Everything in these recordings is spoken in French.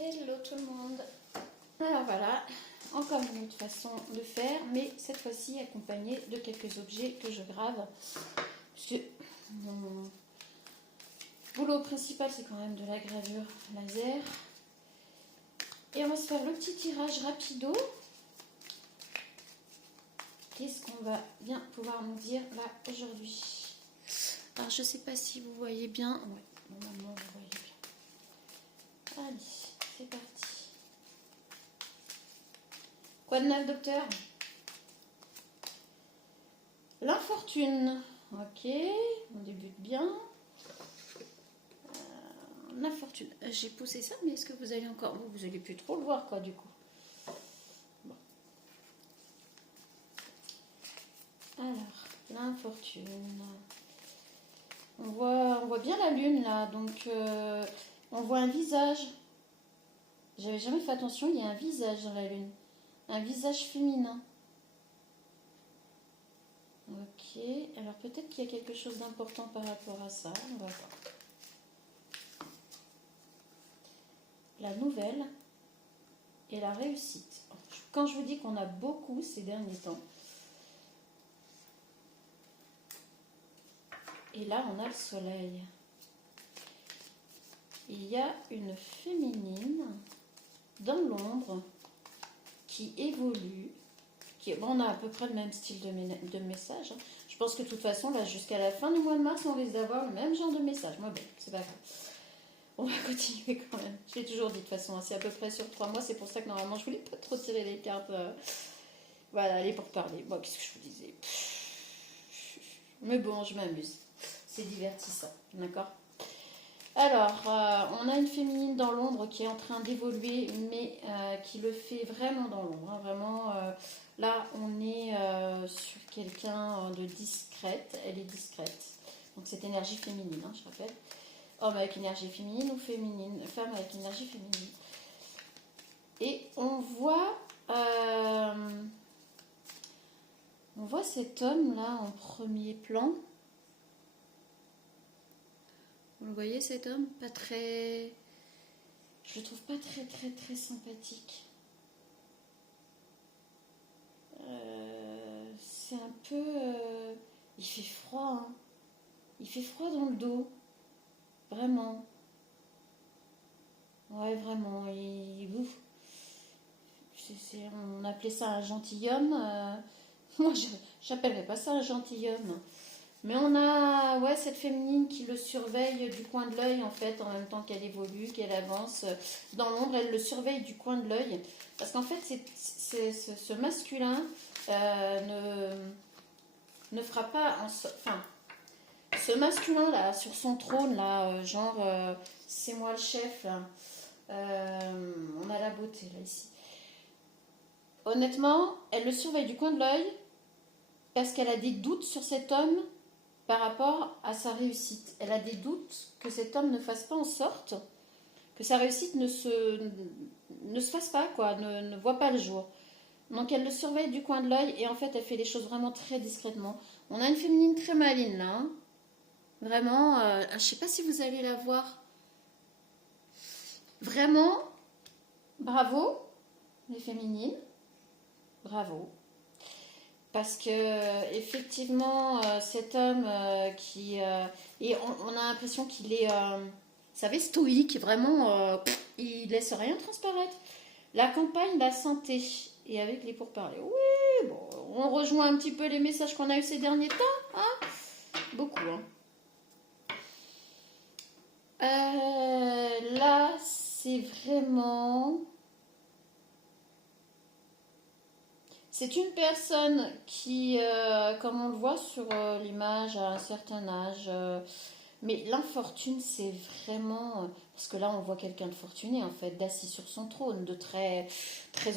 Hello tout le monde. Alors voilà, encore une autre façon de faire, mais cette fois-ci accompagnée de quelques objets que je grave. Puisque mon boulot principal c'est quand même de la gravure laser. Et on va se faire le petit tirage rapido. Qu'est-ce qu'on va bien pouvoir nous dire là aujourd'hui? Alors je sais pas si vous voyez bien. Ouais, normalement vous voyez bien. Allez, c'est parti. Quoi de neuf, docteur? L'infortune. Ok, on débute bien. L'infortune. J'ai poussé ça, mais est-ce que vous allez encore... Vous allez plus trop le voir, quoi, du coup. Bon. Alors, l'infortune. On voit bien la lune, là. Donc, on voit un visage. J'avais jamais fait attention, il y a un visage dans la lune. Un visage féminin. Ok, alors peut-être qu'il y a quelque chose d'important par rapport à ça. On va voir. La nouvelle et la réussite. Quand je vous dis qu'on a beaucoup ces derniers temps, et là on a le soleil. Il y a une féminine dans l'ombre qui évolue. Bon, on a à peu près le même style de message. Je pense que de toute façon, là, jusqu'à la fin du mois de mars, on risque d'avoir le même genre de message. Moi, bon, c'est pas grave. On va continuer quand même. Je l'ai toujours dit de toute façon, c'est à peu près sur 3 mois. C'est pour ça que normalement, je voulais pas trop tirer les cartes. Voilà, aller pour parler. Bon, qu'est-ce que je vous disais? Mais bon, je m'amuse. C'est divertissant, d'accord? Alors, on a une féminine dans l'ombre qui est en train d'évoluer, mais qui le fait vraiment dans l'ombre. Hein, vraiment, là, on est sur quelqu'un de discrète. Elle est discrète. Donc, cette énergie féminine, hein, je rappelle. Homme avec énergie féminine ou féminine, femme avec énergie féminine. Et on voit cet homme-là en premier plan. Vous le voyez, cet homme? Pas très... Je le trouve pas très sympathique. C'est un peu... il fait froid, hein. Il fait froid dans le dos. Vraiment. Ouais, vraiment. On appelait ça un gentilhomme. Moi, j'appellerais pas ça un gentilhomme. Mais on a cette féminine qui le surveille du coin de l'œil, en fait, en même temps qu'elle évolue, qu'elle avance. Dans l'ombre, elle le surveille du coin de l'œil. Parce qu'en fait, ce masculin ne fera pas... Enfin, ce masculin-là, sur son trône, là, c'est moi le chef, là. On a la beauté, là, ici. Honnêtement, elle le surveille du coin de l'œil parce qu'elle a des doutes sur cet homme par rapport à sa réussite. Elle a des doutes que cet homme ne fasse pas en sorte que sa réussite ne se fasse pas, quoi, ne voit pas le jour. Donc elle le surveille du coin de l'œil et en fait elle fait les choses vraiment très discrètement. On a une féminine très maligne là, hein. Vraiment, je sais pas si vous allez la voir. Vraiment, bravo les féminines, bravo. Parce que effectivement, cet homme et on a l'impression qu'il est, vous savez, stoïque, vraiment, il laisse rien transparaître. La campagne, la santé, et avec les pourparlers. Oui, bon, on rejoint un petit peu les messages qu'on a eu ces derniers temps, hein? Beaucoup, hein. Là, c'est vraiment... C'est une personne qui, comme on le voit sur l'image, a un certain âge. Mais l'infortune, c'est vraiment... parce que là, on voit quelqu'un de fortuné, en fait, d'assis sur son trône, de très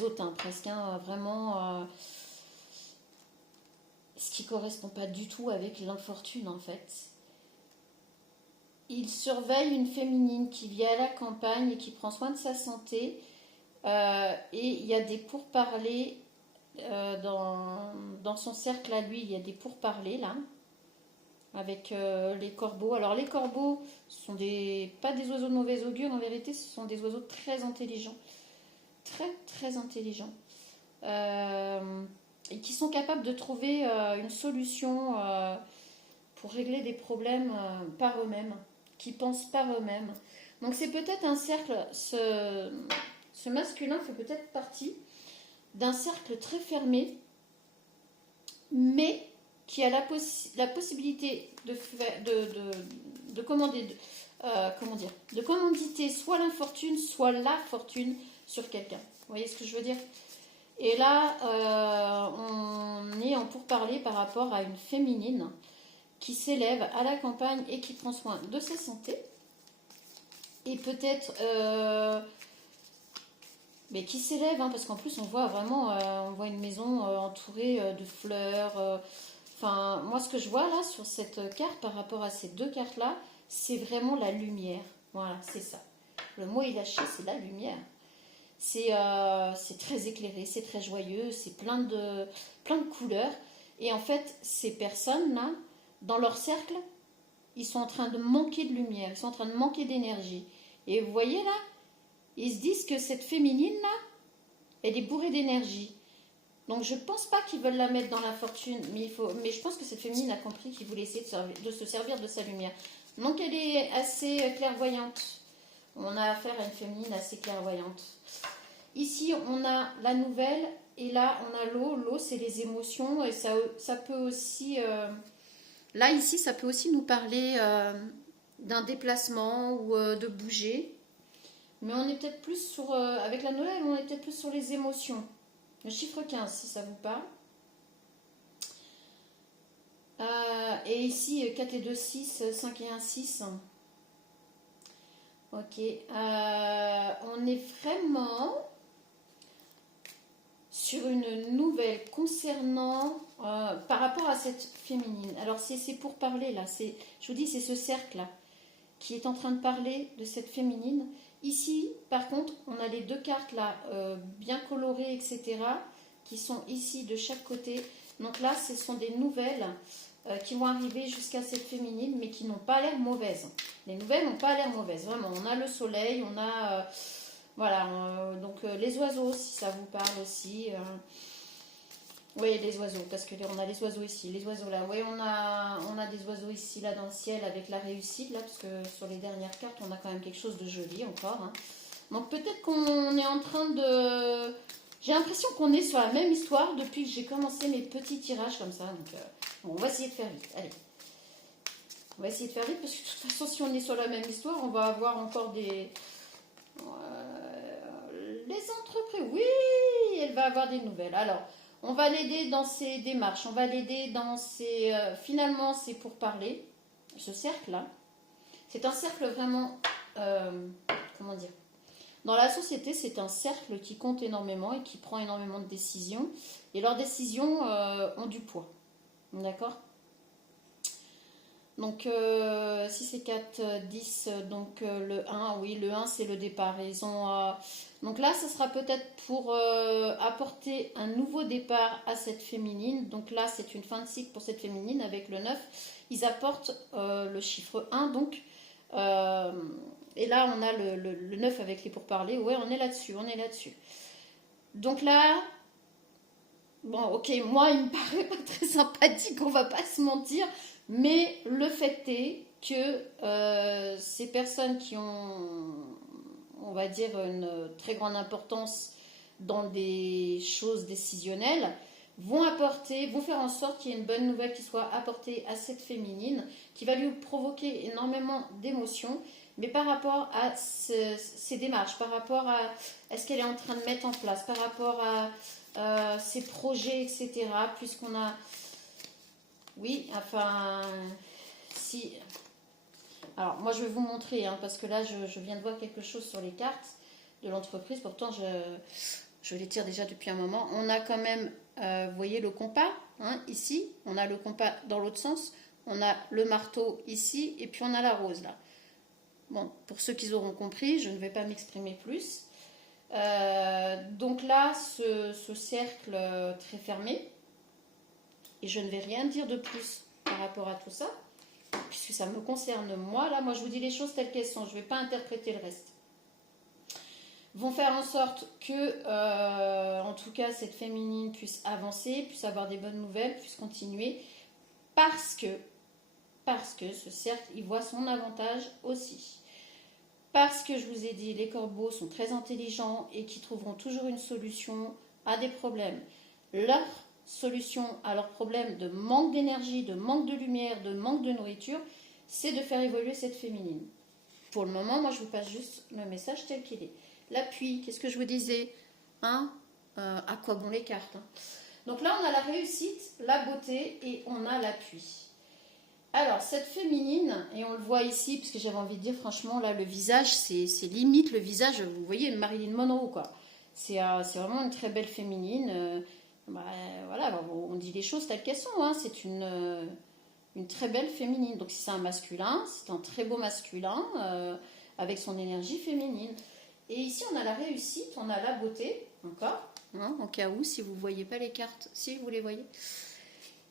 hautain, presque, hein, vraiment... ce qui correspond pas du tout avec l'infortune, en fait. Il surveille une féminine qui vit à la campagne et qui prend soin de sa santé. Et il y a des avec les corbeaux. Alors les corbeaux sont pas des oiseaux de mauvais augure, en vérité, ce sont des oiseaux très intelligents. Très très intelligents. Et qui sont capables de trouver une solution pour régler des problèmes par eux-mêmes, qui pensent par eux-mêmes. Donc c'est peut-être un cercle, ce masculin fait peut-être partie d'un cercle très fermé, mais qui a la possibilité de commander, comment dire, de commanditer soit l'infortune, soit la fortune sur quelqu'un. Vous voyez ce que je veux dire? Et là, on est en pourparlers par rapport à une féminine qui s'élève à la campagne et qui prend soin de sa santé. Et peut-être, mais qui s'élève, hein, parce qu'en plus on voit vraiment, on voit une maison entourée de fleurs. Enfin, moi ce que je vois là sur cette carte par rapport à ces deux cartes-là, c'est vraiment la lumière. Voilà, c'est ça. Le mot est lâché, c'est la lumière. C'est très éclairé, c'est très joyeux, c'est plein de couleurs. Et en fait, ces personnes-là, dans leur cercle, ils sont en train de manquer de lumière, ils sont en train de manquer d'énergie. Et vous voyez là, ils se disent que cette féminine-là, elle est bourrée d'énergie. Donc je pense pas qu'ils veulent la mettre dans la fortune, mais je pense que cette féminine a compris qu'il voulait essayer de se servir de sa lumière. Donc elle est assez clairvoyante. On a affaire à une féminine assez clairvoyante. Ici, on a la nouvelle et là, on a l'eau. L'eau, c'est les émotions et ça peut aussi... là, ici, ça peut aussi nous parler d'un déplacement ou de bouger. Mais on est peut-être plus sur... avec la nouvelle, on est peut-être plus sur les émotions. Le chiffre 15, si ça vous parle. Et ici, 4 et 2, 6, 5 et 1, 6. Ok. On est vraiment sur une nouvelle concernant par rapport à cette féminine. Alors c'est pour parler là, je vous dis c'est ce cercle là qui est en train de parler de cette féminine. Ici par contre on a les deux cartes là bien colorées etc. qui sont ici de chaque côté. Donc là ce sont des nouvelles qui vont arriver jusqu'à cette féminine mais qui n'ont pas l'air mauvaises. Les nouvelles n'ont pas l'air mauvaises, vraiment. On a le soleil, on a... voilà, donc les oiseaux, si ça vous parle aussi. Oui, les oiseaux, parce que on a les oiseaux ici, les oiseaux là. Oui, on a des oiseaux ici, là, dans le ciel, avec la réussite, là, parce que sur les dernières cartes, on a quand même quelque chose de joli encore. Hein. Donc peut-être qu'on est en train de... J'ai l'impression qu'on est sur la même histoire depuis que j'ai commencé mes petits tirages comme ça. Donc bon, on va essayer de faire vite, allez. On va essayer de faire vite, parce que de toute façon, si on est sur la même histoire, on va avoir encore des... les entreprises, oui, elle va avoir des nouvelles. Alors, on va l'aider dans ses démarches, on va l'aider dans ses... finalement, c'est pour parler, ce cercle-là. C'est un cercle vraiment... comment dire? Dans la société, c'est un cercle qui compte énormément et qui prend énormément de décisions. Et leurs décisions ont du poids. D'accord? Donc, si c'est 4, 10, donc le 1, oui, le 1 c'est le départ. Ils ont, donc là, ça sera peut-être pour apporter un nouveau départ à cette féminine. Donc là, c'est une fin de cycle pour cette féminine avec le 9. Ils apportent le chiffre 1, donc. Et là, on a le 9 avec les pourparlers. Ouais, on est là-dessus, on est là-dessus. Donc là, bon, ok, moi, il me paraît pas très sympathique, on va pas se mentir. Mais le fait est que ces personnes qui ont, on va dire, une très grande importance dans des choses décisionnelles, vont faire en sorte qu'il y ait une bonne nouvelle qui soit apportée à cette féminine, qui va lui provoquer énormément d'émotions, mais par rapport à ses démarches, par rapport à ce qu'elle est en train de mettre en place, par rapport à ses projets, etc., puisqu'on a... Oui, enfin, si... Alors, moi, je vais vous montrer, hein, parce que là, je viens de voir quelque chose sur les cartes de l'entreprise. Pourtant, je les tire déjà depuis un moment. On a quand même, vous voyez, le compas, hein, ici. On a le compas dans l'autre sens. On a le marteau ici, et puis on a la rose, là. Bon, pour ceux qui auront compris, je ne vais pas m'exprimer plus. Donc là, ce cercle très fermé, et je ne vais rien dire de plus par rapport à tout ça. puisque ça me concerne moi, là, moi je vous dis les choses telles qu'elles sont, je ne vais pas interpréter le reste. Vont faire en sorte que, en tout cas, cette féminine puisse avancer, puisse avoir des bonnes nouvelles, puisse continuer, parce que ce cercle, il voit son avantage aussi. Parce que je vous ai dit, les corbeaux sont très intelligents et qui trouveront toujours une solution à des problèmes. Leur solution à leurs problèmes de manque d'énergie, de manque de lumière, de manque de nourriture, c'est de faire évoluer cette féminine. Pour le moment, moi je vous passe juste le message tel qu'il est. L'appui, qu'est-ce que je vous disais, hein, à quoi bon les cartes, hein. Donc là, on a la réussite, la beauté et on a l'appui. Alors, cette féminine, et on le voit ici, parce que j'avais envie de dire, franchement, là, le visage, c'est limite le visage, vous voyez, Marilyn Monroe, quoi. C'est vraiment une très belle féminine. Voilà, on dit les choses telles qu'elles sont, hein. C'est une très belle féminine. Donc, si c'est un masculin, c'est un très beau masculin, avec son énergie féminine. Et ici, on a la réussite, on a la beauté, encore, hein, au cas où, si vous ne voyez pas les cartes, si vous les voyez.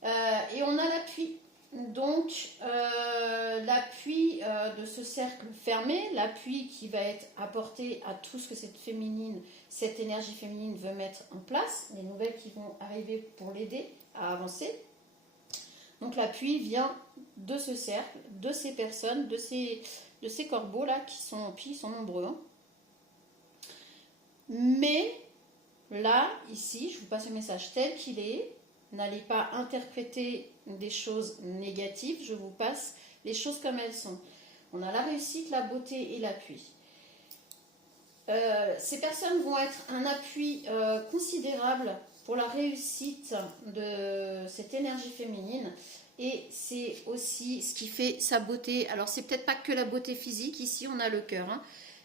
Et on a l'appui. Donc, l'appui de ce cercle fermé, l'appui qui va être apporté à tout ce que cette énergie féminine veut mettre en place, les nouvelles qui vont arriver pour l'aider à avancer. Donc, l'appui vient de ce cercle, de ces personnes, de ces corbeaux-là qui sont nombreux, hein. Mais là, ici, je vous passe le message tel qu'il est. N'allez pas interpréter des choses négatives. Je vous passe les choses comme elles sont. On a la réussite, la beauté et l'appui. Ces personnes vont être un appui considérable pour la réussite de cette énergie féminine. Et c'est aussi ce qui fait sa beauté. Alors, c'est peut-être pas que la beauté physique. Ici, on a le cœur, hein.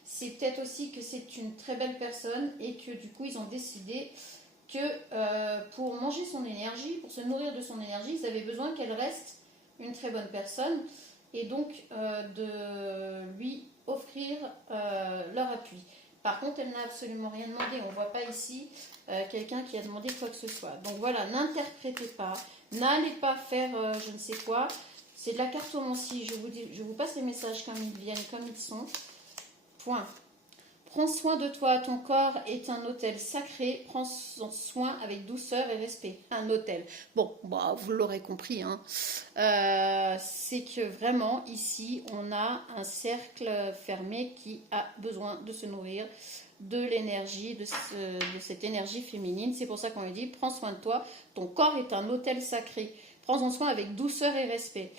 C'est peut-être aussi que c'est une très belle personne et que du coup ils ont décidé que pour manger son énergie, pour se nourrir de son énergie, ils avaient besoin qu'elle reste une très bonne personne et donc de lui offrir leur appui. Par contre, elle n'a absolument rien demandé. On ne voit pas ici quelqu'un qui a demandé quoi que ce soit. Donc voilà, n'interprétez pas, n'allez pas faire je ne sais quoi. C'est de la cartomancie. Je vous passe les messages comme ils viennent, comme ils sont. Point. Prends soin de toi, ton corps est un autel sacré, prends soin avec douceur et respect. Un autel. Bon, bah, vous l'aurez compris, hein. C'est que vraiment, ici, on a un cercle fermé qui a besoin de se nourrir de l'énergie, de cette énergie féminine. C'est pour ça qu'on lui dit, prends soin de toi, ton corps est un autel sacré. Prends-en soin avec douceur et respect.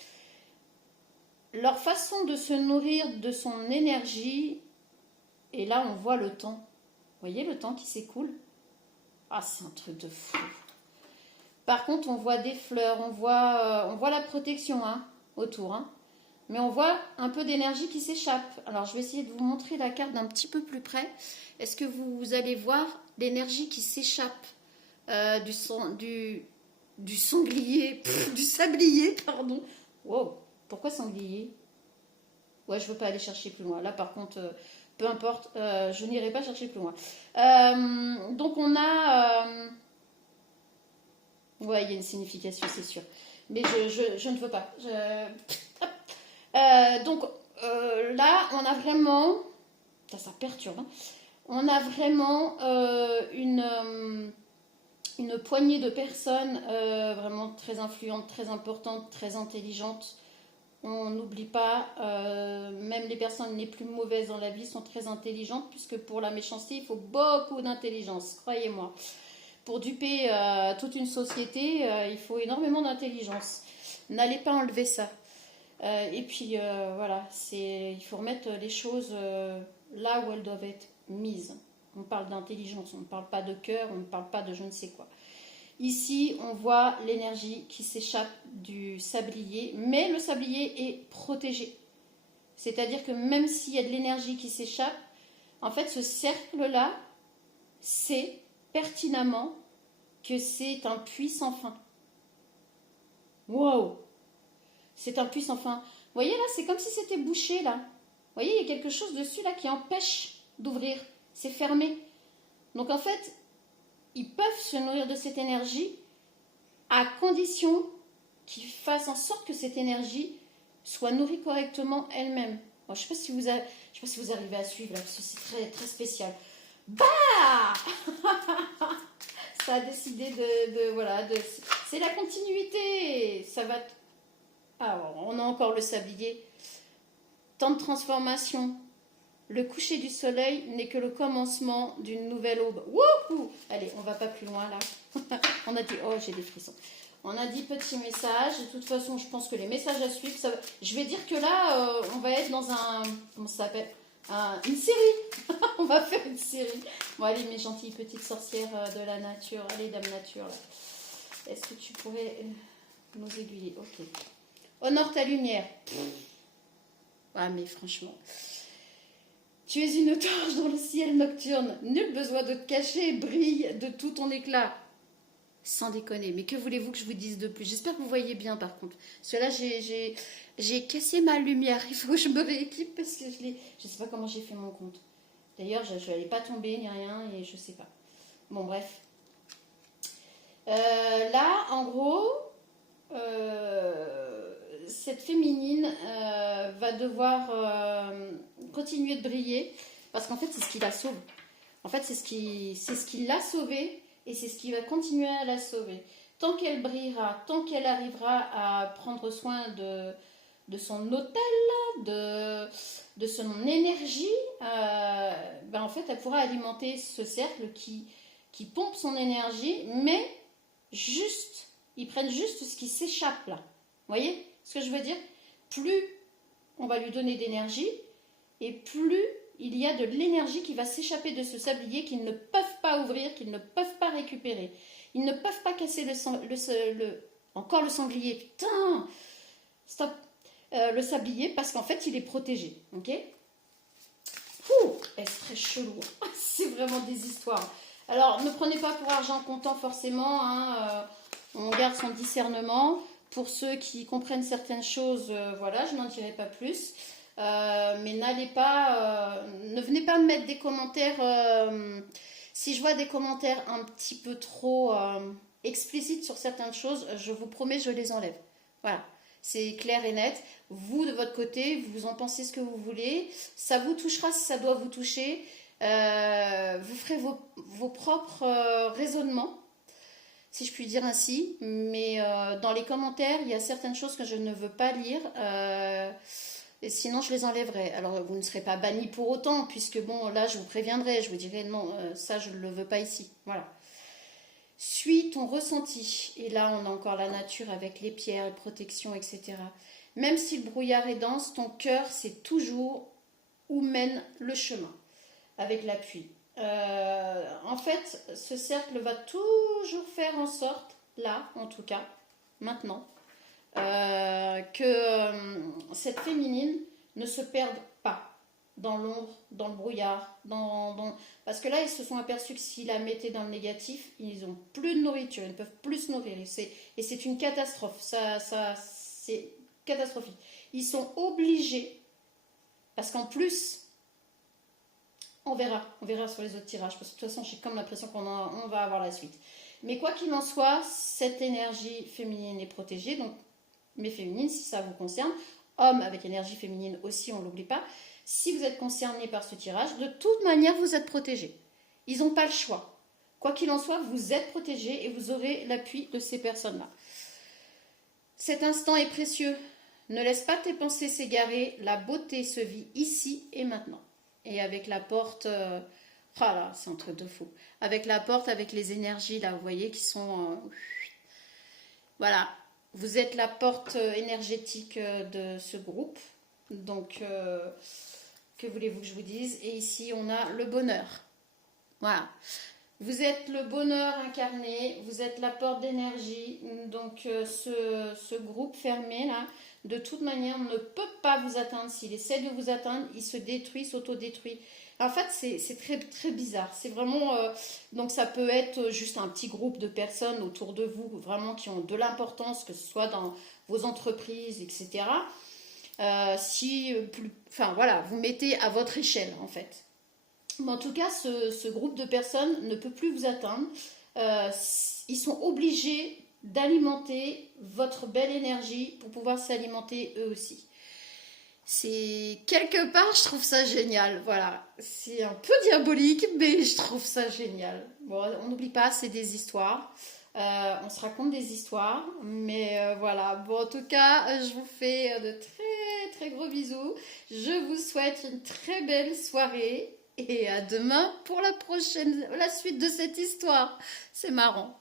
Leur façon de se nourrir de son énergie. Et là, on voit le temps. Vous voyez le temps qui s'écoule? Ah, c'est un truc de fou. Par contre, on voit des fleurs, on voit la protection, hein, autour, hein. Mais on voit un peu d'énergie qui s'échappe. Alors, je vais essayer de vous montrer la carte d'un petit peu plus près. Est-ce que vous allez voir l'énergie qui s'échappe du sanglier, du sablier, pardon. Wow, pourquoi sanglier? Ouais, je ne veux pas aller chercher plus loin. Là, par contre... peu importe, je n'irai pas chercher plus loin. Donc on a... ouais, il y a une signification, c'est sûr. Mais je ne veux pas. Donc là, on a vraiment... Ça perturbe. Hein. On a vraiment une poignée de personnes vraiment très influentes, très importantes, très intelligentes. On n'oublie pas, même les personnes les plus mauvaises dans la vie sont très intelligentes, puisque pour la méchanceté, il faut beaucoup d'intelligence, croyez-moi. Pour duper toute une société, il faut énormément d'intelligence. N'allez pas enlever ça. Et puis, voilà, il faut remettre les choses là où elles doivent être mises. On parle d'intelligence, on ne parle pas de cœur, on ne parle pas de je ne sais quoi. Ici, on voit l'énergie qui s'échappe du sablier, mais le sablier est protégé. C'est-à-dire que même s'il y a de l'énergie qui s'échappe, en fait, ce cercle-là sait pertinemment que c'est un puits sans fin. Wow! C'est un puits sans fin. Vous voyez là, c'est comme si c'était bouché là. Vous voyez, il y a quelque chose dessus là qui empêche d'ouvrir. C'est fermé. Donc en fait... ils peuvent se nourrir de cette énergie à condition qu'ils fassent en sorte que cette énergie soit nourrie correctement elle-même. Bon, je ne sais pas si vous je sais pas si vous arrivez à suivre là, parce que c'est très, très spécial. Bah ça a décidé voilà, c'est la continuité. Ça va. Alors, on a encore le sablier. Temps de transformation. Le coucher du soleil n'est que le commencement d'une nouvelle aube. Wouhou! Allez, on va pas plus loin là. On a dit, oh j'ai des frissons. On a dit petit message. De toute façon, je pense que les messages à suivre, je vais dire que là, on va être dans un, comment ça s'appelle? Une série. On va faire une série. Bon allez mes gentilles petites sorcières de la nature. Allez dame nature là. Est-ce que tu pourrais nous aiguiller? Ok. Honore ta lumière. Ah mais franchement. Tu es une torche dans le ciel nocturne. Nul besoin de te cacher, brille de tout ton éclat. Sans déconner, mais que voulez-vous que je vous dise de plus? J'espère que vous voyez bien par contre. Parce que là, j'ai cassé ma lumière. Il faut que je me rééquipe parce que je ne sais pas comment j'ai fait mon compte. D'ailleurs, je n'allais pas tomber ni rien et je ne sais pas. Bon, bref. Là, en gros, cette féminine va devoir continuer de briller parce qu'en fait, c'est ce qui la sauve. En fait, c'est ce qui l'a sauvée. Et c'est ce qui va continuer à la sauver. Tant qu'elle brillera, tant qu'elle arrivera à prendre soin de son hôtel, de son énergie, ben en fait, elle pourra alimenter ce cercle qui pompe son énergie, mais juste, ils prennent juste ce qui s'échappe là. Vous voyez ce que je veux dire? Plus on va lui donner d'énergie, et plus il y a de l'énergie qui va s'échapper de ce sablier qu'ils ne peuvent pas ouvrir, qu'ils ne peuvent pas récupérer. Ils ne peuvent pas casser encore le sanglier. Putain, stop. Le sablier parce qu'en fait, il est protégé. Ok. Est-ce très chelou. C'est vraiment des histoires. Alors, ne prenez pas pour argent comptant forcément. Hein, on garde son discernement. Pour ceux qui comprennent certaines choses, voilà, je n'en dirai pas plus. Mais n'allez pas, ne venez pas me mettre des commentaires. Si je vois des commentaires un petit peu trop explicites sur certaines choses, je vous promets, je les enlève. Voilà, c'est clair et net. Vous, de votre côté, vous en pensez ce que vous voulez. Ça vous touchera si ça doit vous toucher. Vous ferez vos propres raisonnements, si je puis dire ainsi. Mais dans les commentaires, il y a certaines choses que je ne veux pas lire. Et sinon, je les enlèverai. Alors, vous ne serez pas banni pour autant, puisque bon, là, je vous préviendrai. Je vous dirai non, ça, je ne le veux pas ici. Voilà. Suis ton ressenti. Et là, on a encore la nature avec les pierres, les protections, etc. Même si le brouillard est dense, ton cœur sait toujours où mène le chemin, avec l'appui. En fait, ce cercle va toujours faire en sorte, là, en tout cas, maintenant, que cette féminine ne se perde pas dans l'ombre, dans le brouillard, parce que là ils se sont aperçus que s'ils la mettaient dans le négatif, ils n'ont plus de nourriture, ils ne peuvent plus se nourrir, et c'est une catastrophe, c'est catastrophique. Ils sont obligés, parce qu'en plus, on verra sur les autres tirages, parce que de toute façon j'ai comme l'impression qu'on va avoir la suite. Mais quoi qu'il en soit, cette énergie féminine est protégée, donc mais féminine si ça vous concerne, hommes avec énergie féminine aussi, on ne l'oublie pas. Si vous êtes concerné par ce tirage, de toute manière vous êtes protégé. Ils n'ont pas le choix. Quoi qu'il en soit, vous êtes protégé et vous aurez l'appui de ces personnes-là. Cet instant est précieux. Ne laisse pas tes pensées s'égarer. La beauté se vit ici et maintenant. Et avec la porte, ah là, c'est un truc de fou. Avec la porte, avec les énergies là, vous voyez, qui sont, voilà. Vous êtes la porte énergétique de ce groupe. Donc, que voulez-vous que je vous dise? Et ici, on a le bonheur. Voilà. Vous êtes le bonheur incarné. Vous êtes la porte d'énergie. Donc, ce groupe fermé, là, de toute manière, ne peut pas vous atteindre. S'il essaie de vous atteindre, il se détruit, s'autodétruit. En fait, c'est très, très bizarre. C'est vraiment... donc, ça peut être juste un petit groupe de personnes autour de vous, vraiment, qui ont de l'importance, que ce soit dans vos entreprises, etc. Enfin, voilà, vous mettez à votre échelle, en fait. Mais en tout cas, ce groupe de personnes ne peut plus vous atteindre. Ils sont obligés d'alimenter votre belle énergie pour pouvoir s'alimenter eux aussi. C'est quelque part, je trouve ça génial. Voilà, c'est un peu diabolique, mais je trouve ça génial. Bon, on n'oublie pas, c'est des histoires. On se raconte des histoires, mais voilà. Bon, en tout cas, je vous fais de très très gros bisous. Je vous souhaite une très belle soirée et à demain pour la suite de cette histoire. C'est marrant.